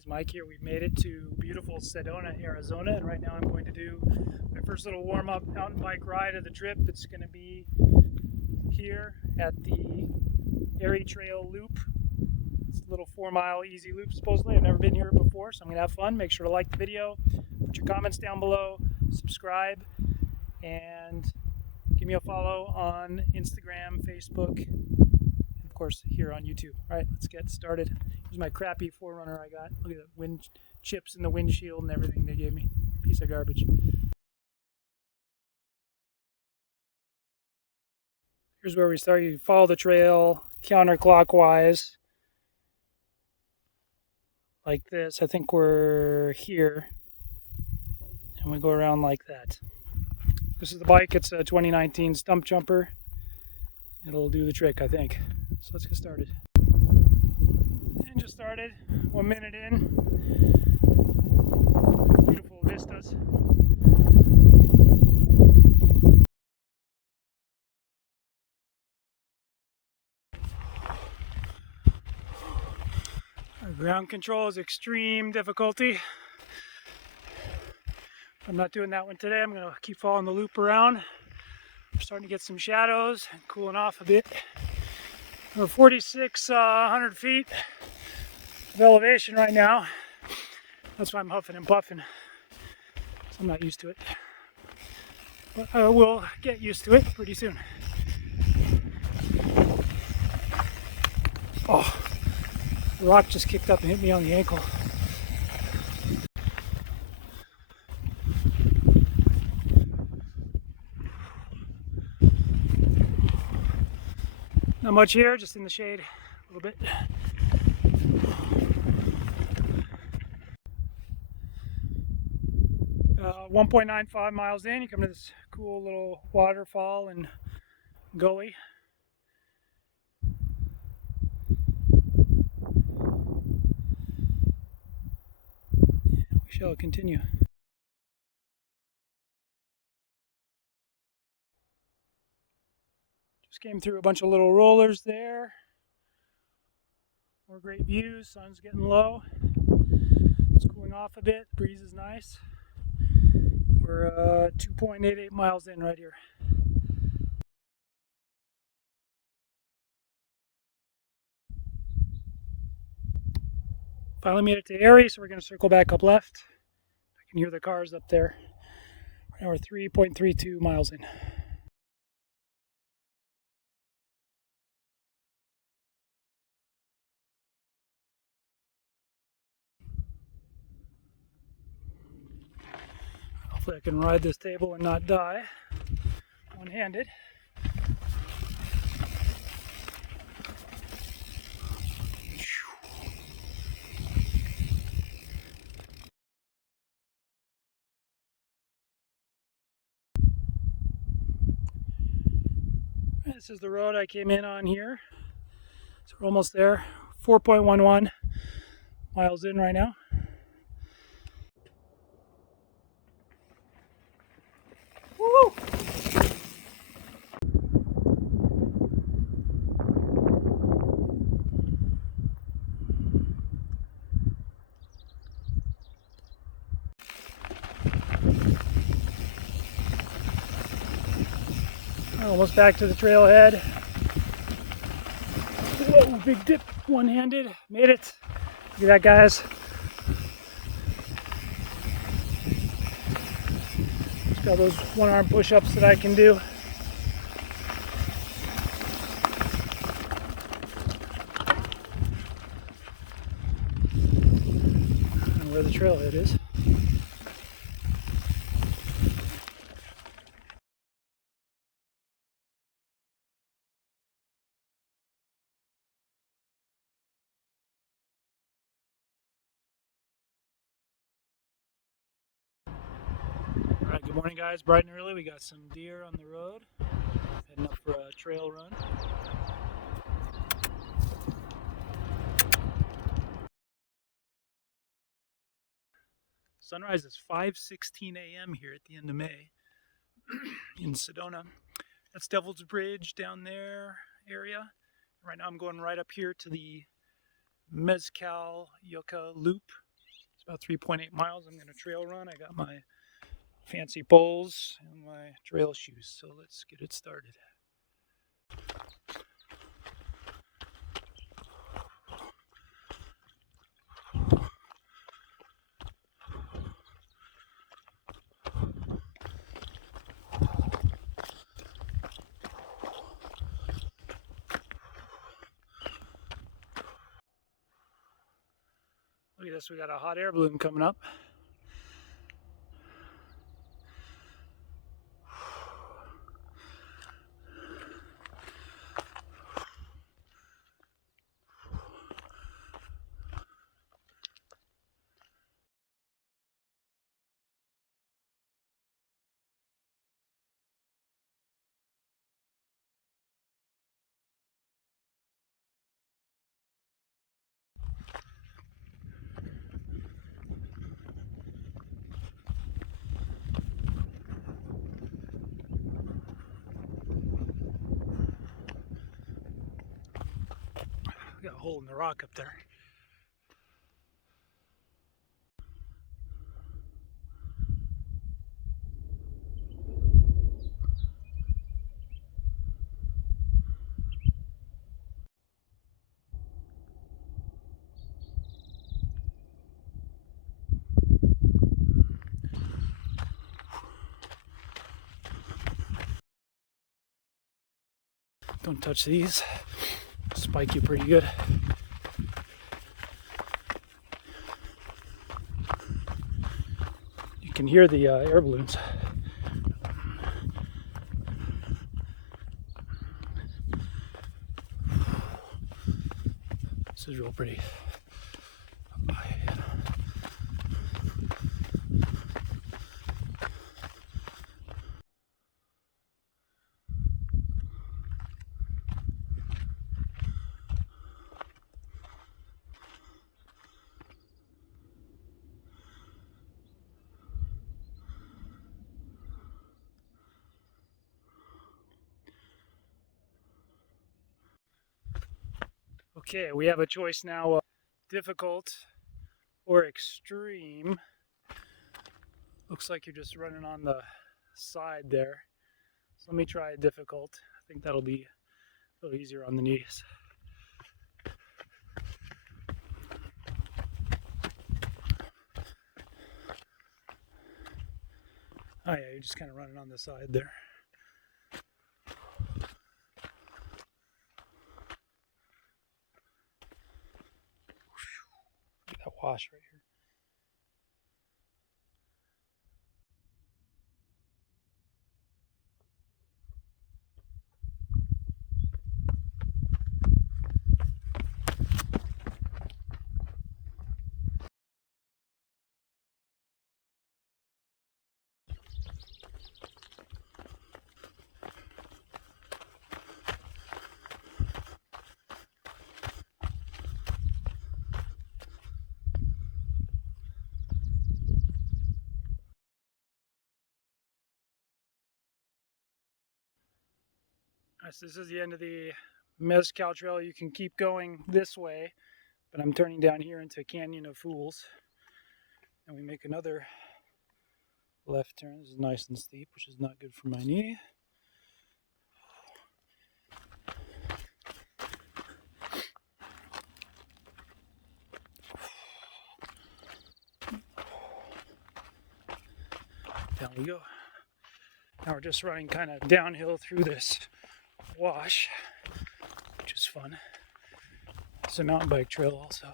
guys, Mike here. We've made it to beautiful Sedona, Arizona, and right now I'm going to do my first little warm-up mountain bike ride of the trip. It's going to be here at the Erie Trail Loop. It's a little 4-mile easy loop supposedly. I've never been here before, so I'm going to have fun. Make sure to like the video, put your comments down below, subscribe, and give me a follow on Instagram, Facebook, and of course here on YouTube. All right, let's get started. Here's my crappy 4Runner I got. Look at the wind chips in the windshield and everything they gave me. Piece of garbage. Here's where we start. You follow the trail counterclockwise like this. I think we're here. And we go around like that. This is the bike. It's a 2019 Stump Jumper. It'll do the trick, I think. So let's get started. And just started. 1 minute in. Beautiful vistas. Our ground control is extreme difficulty. I'm not doing that one today. I'm going to keep following the loop around. We're starting to get some shadows and cooling off a bit. We're 4,600 feet of elevation right now. That's why I'm huffing and puffing. So I'm not used to it. But I will get used to it pretty soon. Oh, the rock just kicked up and hit me on the ankle. Not much here, just in the shade a little bit. Uh, 1.95 miles in, you come to this cool little waterfall and gully. We shall continue. Just came through a bunch of little rollers there. More great views, sun's getting low. It's cooling off a bit, the breeze is nice. We're 2.88 miles in right here. Finally made it to Erie, so we're going to circle back up left. I can hear the cars up there. Right now we're 3.32 miles in. Hopefully I can ride this table and not die one-handed. This is the road I came in on here. So we're almost there. 4.11 miles in right now. Woo! Almost back to the trailhead. Whoa, big dip, one-handed. Made it. Look at that, guys. Just got those one-arm push-ups that I can do. And where the trailhead is. Alright, good morning guys, bright and early. We got some deer on the road. Heading up for a trail run. Sunrise is 5:16 a.m. here at the end of May in Sedona. That's Devil's Bridge down there area. Right now I'm going right up here to the Mezcal Yucca Loop. It's about 3.8 miles. I'm going to trail run. I got my fancy poles and my trail shoes, so let's get it started. Look at this, we got a hot air balloon coming up. We got a hole in the rock up there. Don't touch these. Spike you pretty good. You can hear the air balloons. This is real pretty. Okay, we have a choice now of difficult or extreme. Looks like you're just running on the side there. So let me try difficult. I think that'll be a little easier on the knees. Oh yeah, you're just kind of running on the side there. Look at that wash right here. So this is the end of the Mezcal Trail. You can keep going this way, but I'm turning down here into Canyon of Fools. And we make another left turn. This is nice and steep, which is not good for my knee. Down we go. Now we're just running kind of downhill through this wash, which is fun. It's a mountain bike trail also.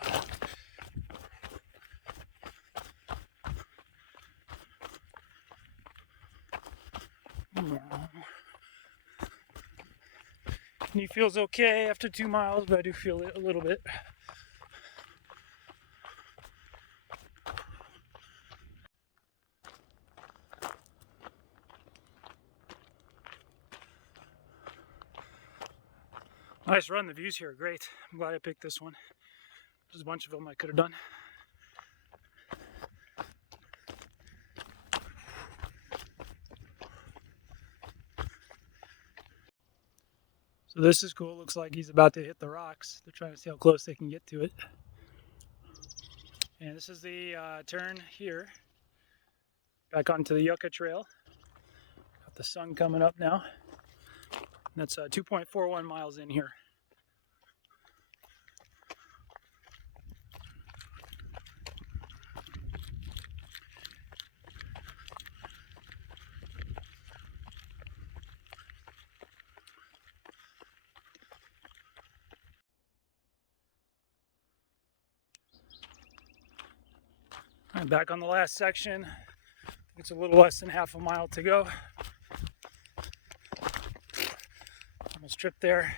Knee feels okay after 2 miles, but I do feel it a little bit. Nice run, the views here are great. I'm glad I picked this one. There's a bunch of them I could have done. So this is cool. Looks like he's about to hit the rocks. They're trying to see how close they can get to it. And this is the turn here, back onto the Yucca Trail. Got the sun coming up now. That's 2.41 miles in here. I'm back on the last section. It's a little less than half a mile to go. Almost tripped there.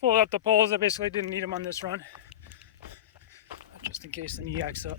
Pulled up the poles. I basically didn't need them on this run, just in case the knee acts up.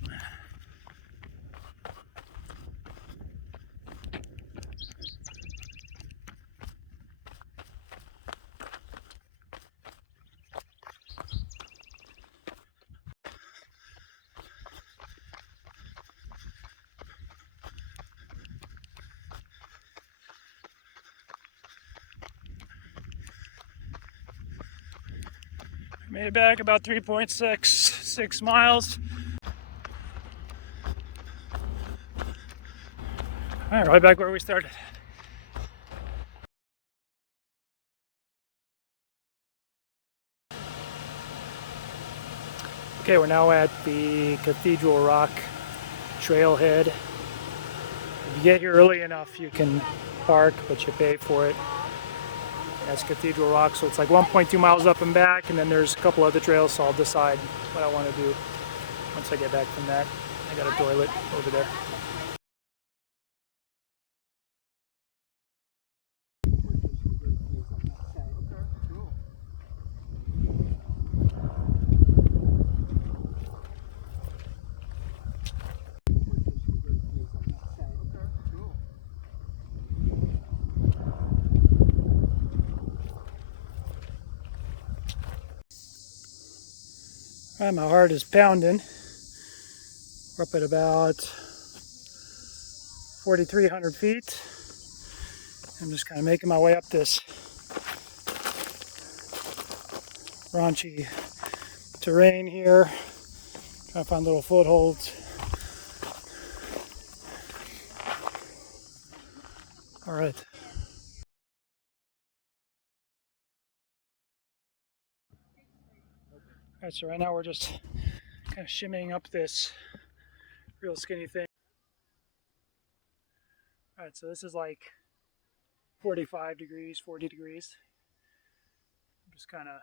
Made it back about 3.66 miles. All right, right back where we started. Okay, we're now at the Cathedral Rock trailhead. If you get here early enough, you can park, but you pay for it. That's Cathedral Rock, so it's like 1.2 miles up and back, and then there's a couple other trails, so I'll decide what I want to do once I get back from that. I got a toilet over there. All right, my heart is pounding. We're up at about 4,300 feet. I'm just kind of making my way up this raunchy terrain here. Trying to find little footholds. All right. All right, so right now we're just kind of shimmying up this real skinny thing. All right, so this is like 45 degrees, 40 degrees. I'm just kind of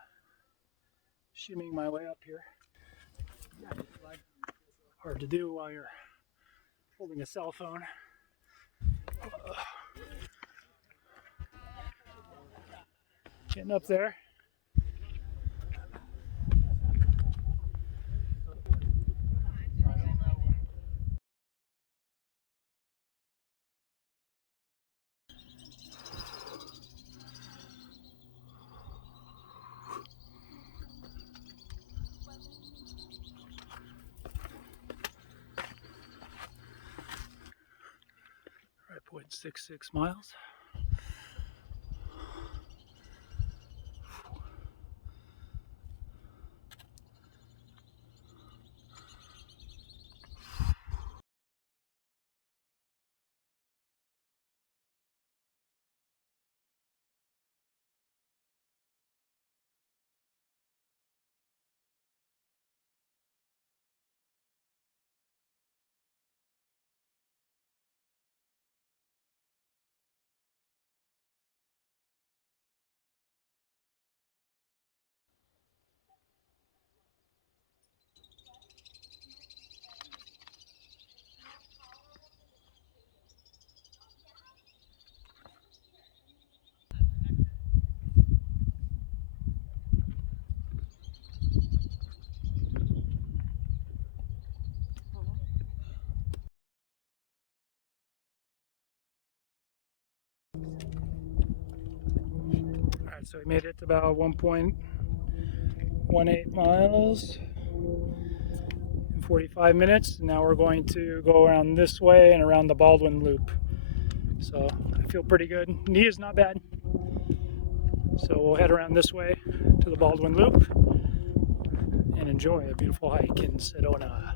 shimmying my way up here. Hard to do while you're holding a cell phone. Getting up there. Right, 0.66 miles. Alright, so we made it to about 1.18 miles in 45 minutes. Now we're going to go around this way and around the Baldwin Loop. So I feel pretty good. Knee is not bad. So we'll head around this way to the Baldwin Loop and enjoy a beautiful hike in Sedona.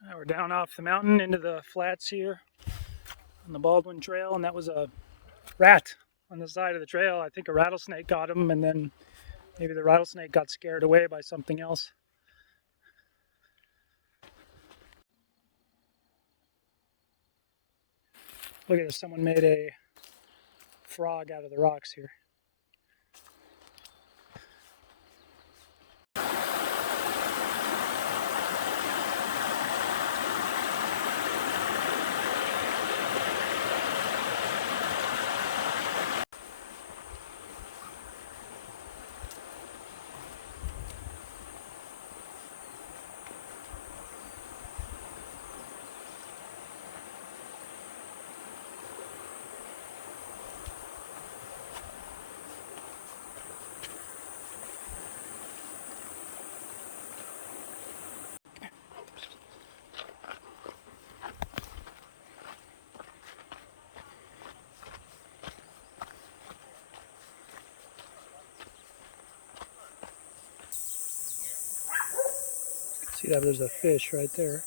Now we're down off the mountain into the flats here on the Baldwin Trail, and that was a rat on the side of the trail. I think a rattlesnake got him, and then maybe the rattlesnake got scared away by something else. Look at this, someone made a frog out of the rocks here. 'See that? There's a fish right there.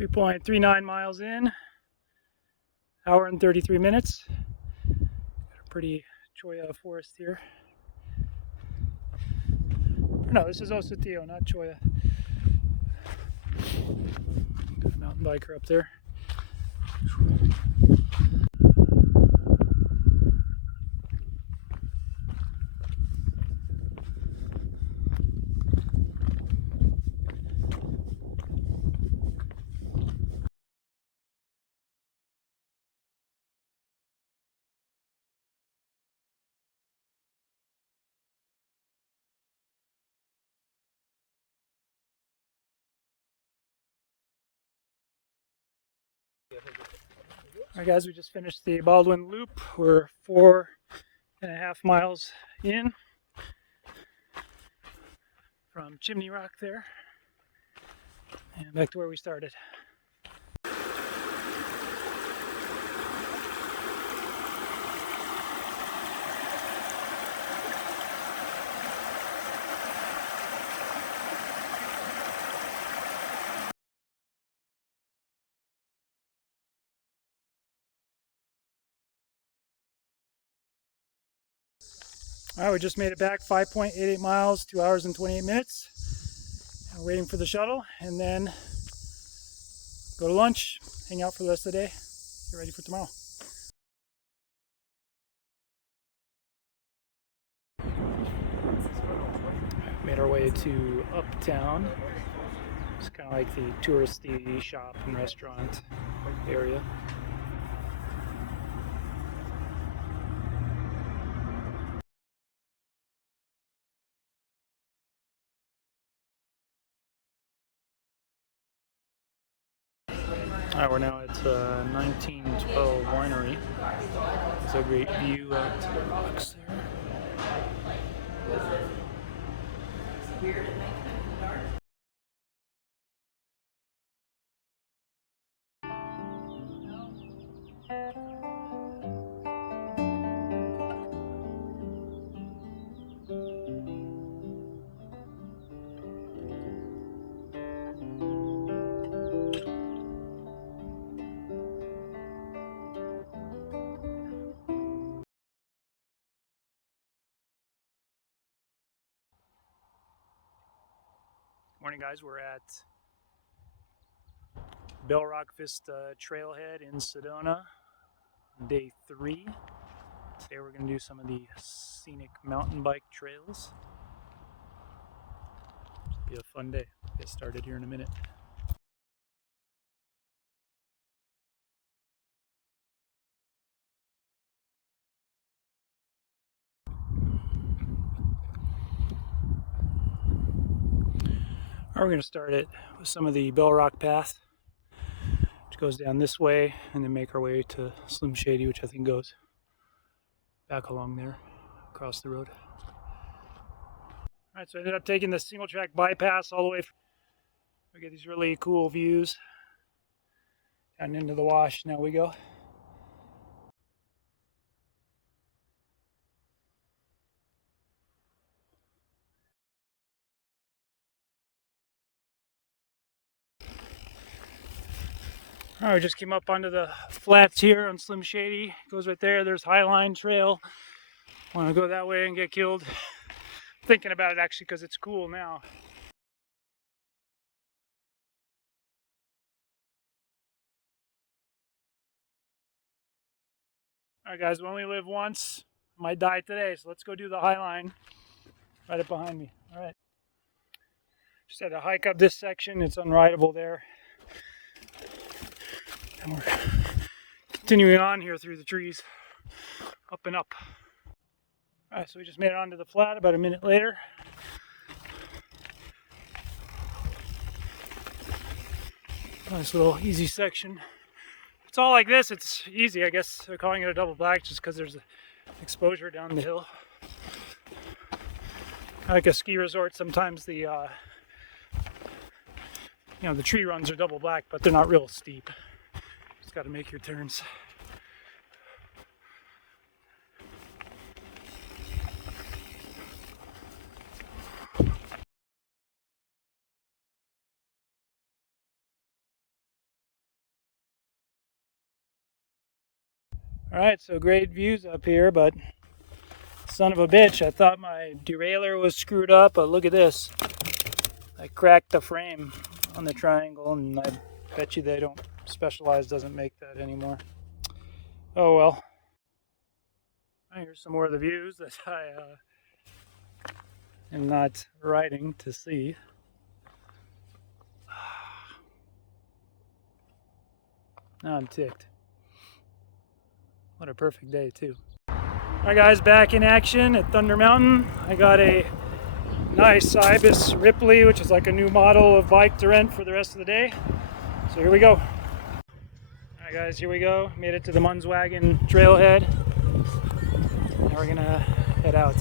3.39 miles in, hour and 33 minutes. Got a pretty cholla forest here. No, this is Osatillo, not cholla. Got a mountain biker up there. Alright guys, we just finished the Baldwin Loop. We're 4.5 miles in from Chimney Rock there, and back to where we started. Alright, we just made it back 5.88 miles, 2 hours and 28 minutes. We're waiting for the shuttle, and then go to lunch, hang out for the rest of the day, get ready for tomorrow. Made our way to Uptown. It's kind of like the touristy shop and restaurant area. Alright, we're now at 1912 Winery. It's a great view out to the rocks there. Morning guys, we're at Bell Rock Vista Trailhead in Sedona, day 3. Today we're going to do some of the scenic mountain bike trails. Be a fun day. Get started here in a minute. We're going to start it with some of the Bell Rock path, which goes down this way, and then make our way to Slim Shady, which I think goes back along there, across the road. Alright, so I ended up taking the single track bypass all the way. We get these really cool views down into the wash. Now we go. Alright, we just came up onto the flats here on Slim Shady. Goes right there. There's Highline Trail. Want to go that way and get killed. Thinking about it actually because it's cool now. Alright guys, we only live once. I might die today, so let's go do the Highline right up behind me. Alright. Just had to hike up this section. It's unrideable there. And we're continuing on here through the trees, up and up. Alright, so we just made it onto the flat about a minute later. Nice little easy section. It's all like this, it's easy. I guess they're calling it a double black just because there's exposure down the hill. Like a ski resort, sometimes the the tree runs are double black, but they're not real steep. Just got to make your turns. Alright, so great views up here, but son of a bitch, I thought my derailleur was screwed up, but look at this. I cracked the frame on the triangle, and I bet you they don't, Specialized doesn't make that anymore. Oh well. Here's some more of the views that I am not riding to see. Now I'm ticked. What a perfect day too. Alright guys, back in action at Thunder Mountain. I got a nice Ibis Ripley, which is like a new model of bike to rent for the rest of the day. So here we go. Alright guys, here we go. Made it to the Munswagon trailhead. Now we're gonna head out.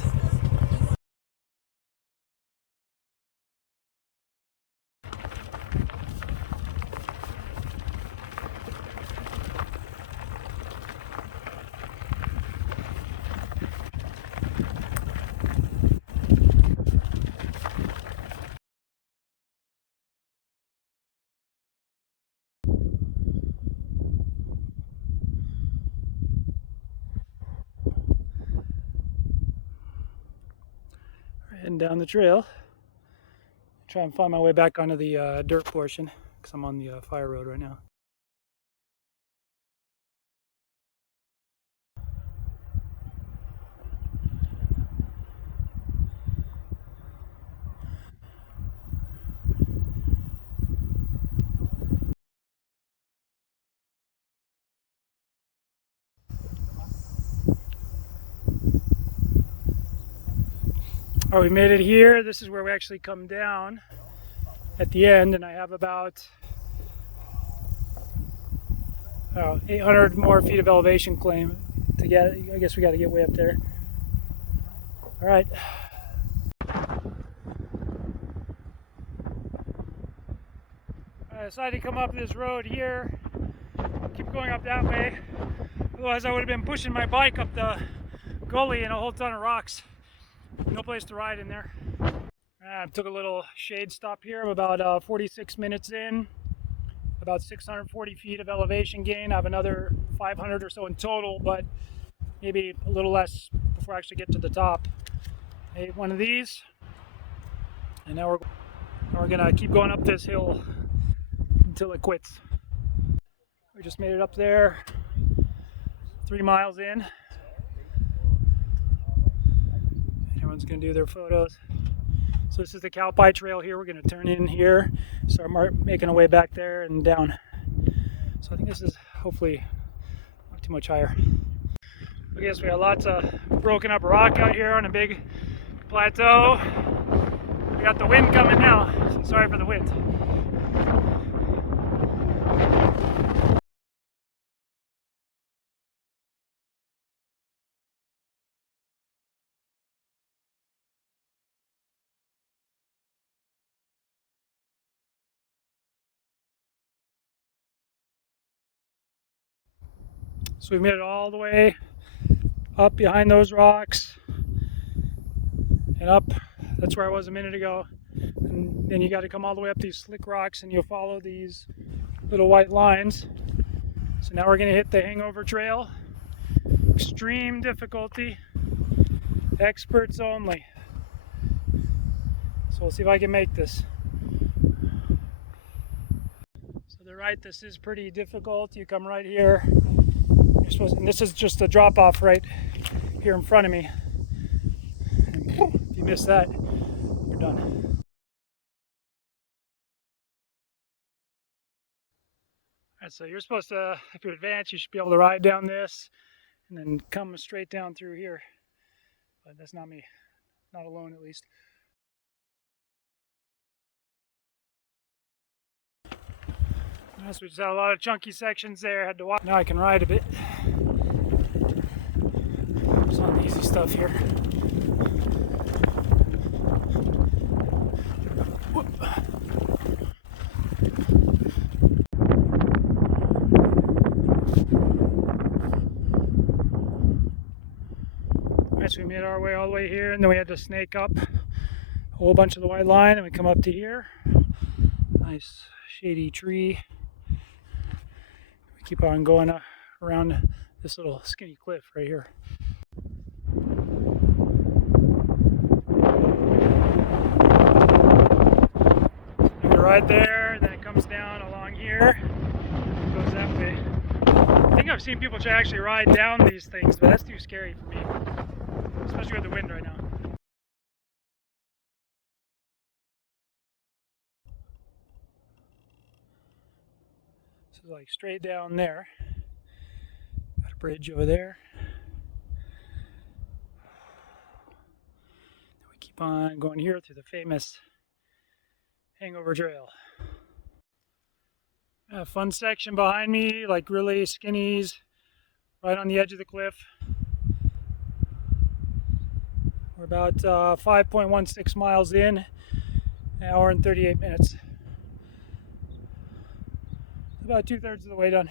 Heading down the trail. Try and find my way back onto the dirt portion because I'm on the fire road right now. Oh, we made it here. This is where we actually come down at the end, and I have about 800 more feet of elevation claim to get. I guess we got to get way up there. All right. I decided to come up this road here. Keep going up that way. Otherwise, I would have been pushing my bike up the gully and a whole ton of rocks. No place to ride in there. I took a little shade stop here. I'm about 46 minutes in. About 640 feet of elevation gain. I have another 500 or so in total, but maybe a little less before I actually get to the top. I ate one of these, and now we're gonna keep going up this hill until it quits. We just made it up there, 3 miles in. Everyone's gonna do their photos. So this is the Cowpie Trail here. We're going to turn in here, start making our way back there and down. So I think this is hopefully not too much higher. I guess we got lots of broken up rock out here on a big plateau. We got the wind coming now, so sorry for the wind. So we made it all the way up behind those rocks and up. That's where I was a minute ago. And then you got to come all the way up these slick rocks and you'll follow these little white lines. So now we're going to hit the hangover trail. Extreme difficulty, experts only. So we'll see if I can make this. So they're right, this is pretty difficult. You come right here. And this is just a drop off right here in front of me. And if you miss that, you're done. Alright, so you're supposed to, if you're advanced, you should be able to ride down this and then come straight down through here. But that's not me, not alone at least. So we just had a lot of chunky sections there, had to walk. Now I can ride a bit. Some easy stuff here. Whoop. Alright, so we made our way all the way here, and then we had to snake up a whole bunch of the white line, and we come up to here. Nice shady tree. We keep on going around this little skinny cliff right here. Right there, and then it comes down along here, goes that way. I think I've seen people try to actually ride down these things, but that's too scary for me, especially with the wind right now. This is like straight down there. Got a bridge over there. We keep on going here through the famous hangover trail. A fun section behind me, like really skinnies, right on the edge of the cliff. We're about 5.16 miles in, an hour and 38 minutes. About 2/3 of the way done.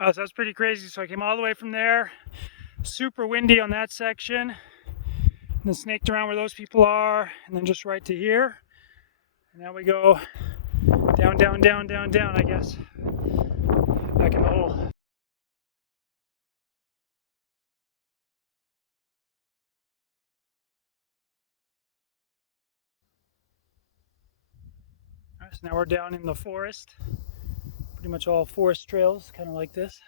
Wow, so that's pretty crazy. So I came all the way from there. Super windy on that section, and then snaked around where those people are, and then just right to here. And now we go down, down, down, down, down, I guess. Back in the hole. Alright, so now we're down in the forest. Pretty much all forest trails, kind of like this.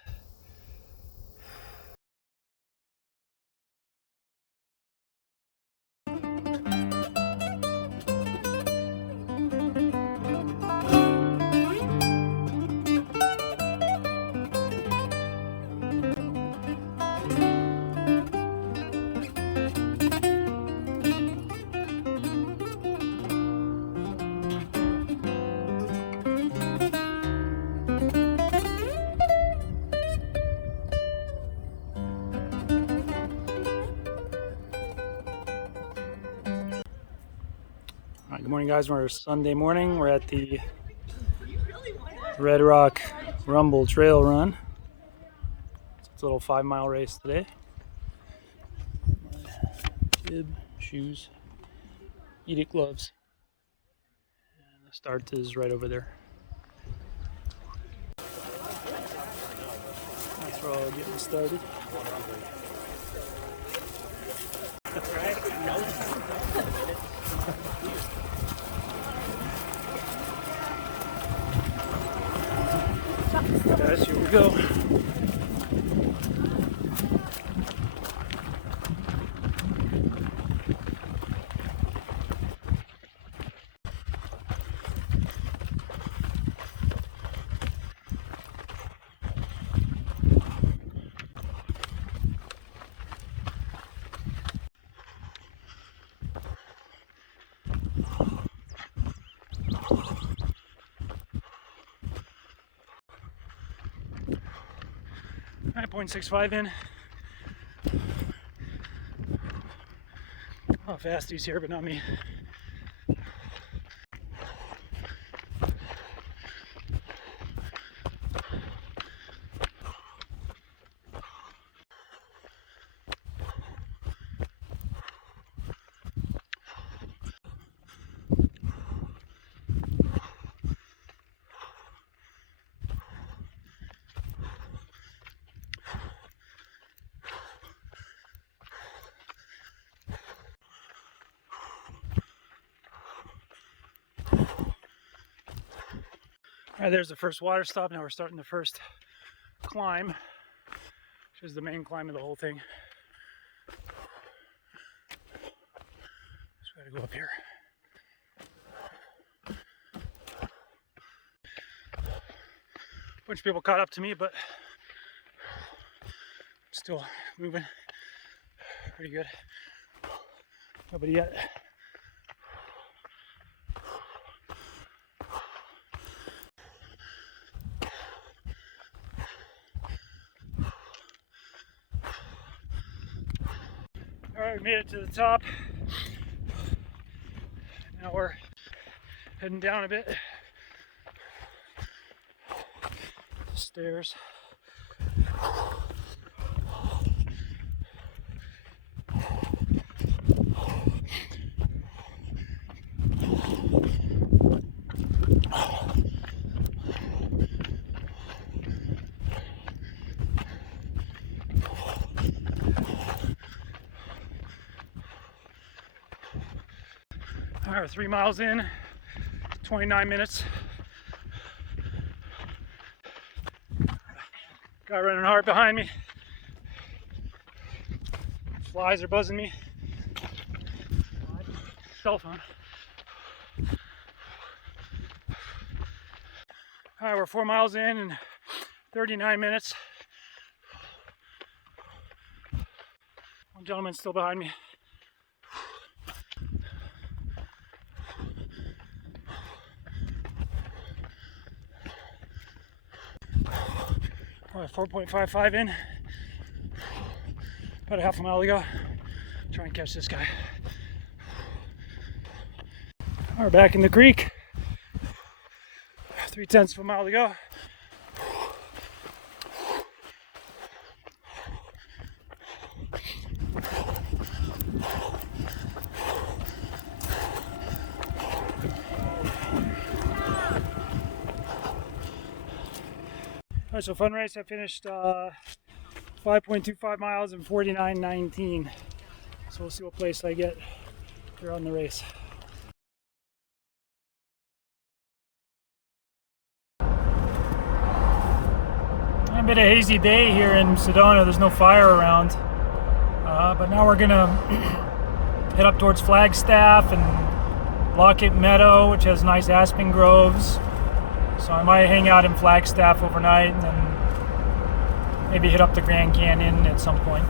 Alright, good morning guys, we're Sunday morning. We're at the Red Rock Rumble Trail Run. It's a little 5-mile race today. Bib, shoes, Edict gloves. And the start is right over there. That's where all getting started. Guys, here we go. 9.65 in. Oh, fast he's here, but not me. All right, there's the first water stop. Now we're starting the first climb, which is the main climb of the whole thing. Just gotta go up here. A bunch of people caught up to me, but I'm still moving pretty good. Nobody yet. Alright, we made it to the top. Now we're heading down a bit. Stairs. All right, we're 3 miles in, 29 minutes. Guy running hard behind me. Flies are buzzing me. Cell phone. All right, we're 4 miles in and 39 minutes. One gentleman's still behind me. All right, 4.55 in. About a half a mile to go. Try and catch this guy. We're back in the creek. 3/10 of a mile to go. All right, so fun race. I finished 5.25 miles in 49:19. So we'll see what place I get here on the race. A bit of hazy day here in Sedona. There's no fire around, but now we're gonna head up towards Flagstaff and Lockett Meadow, which has nice aspen groves. So I might hang out in Flagstaff overnight and then maybe hit up the Grand Canyon at some point.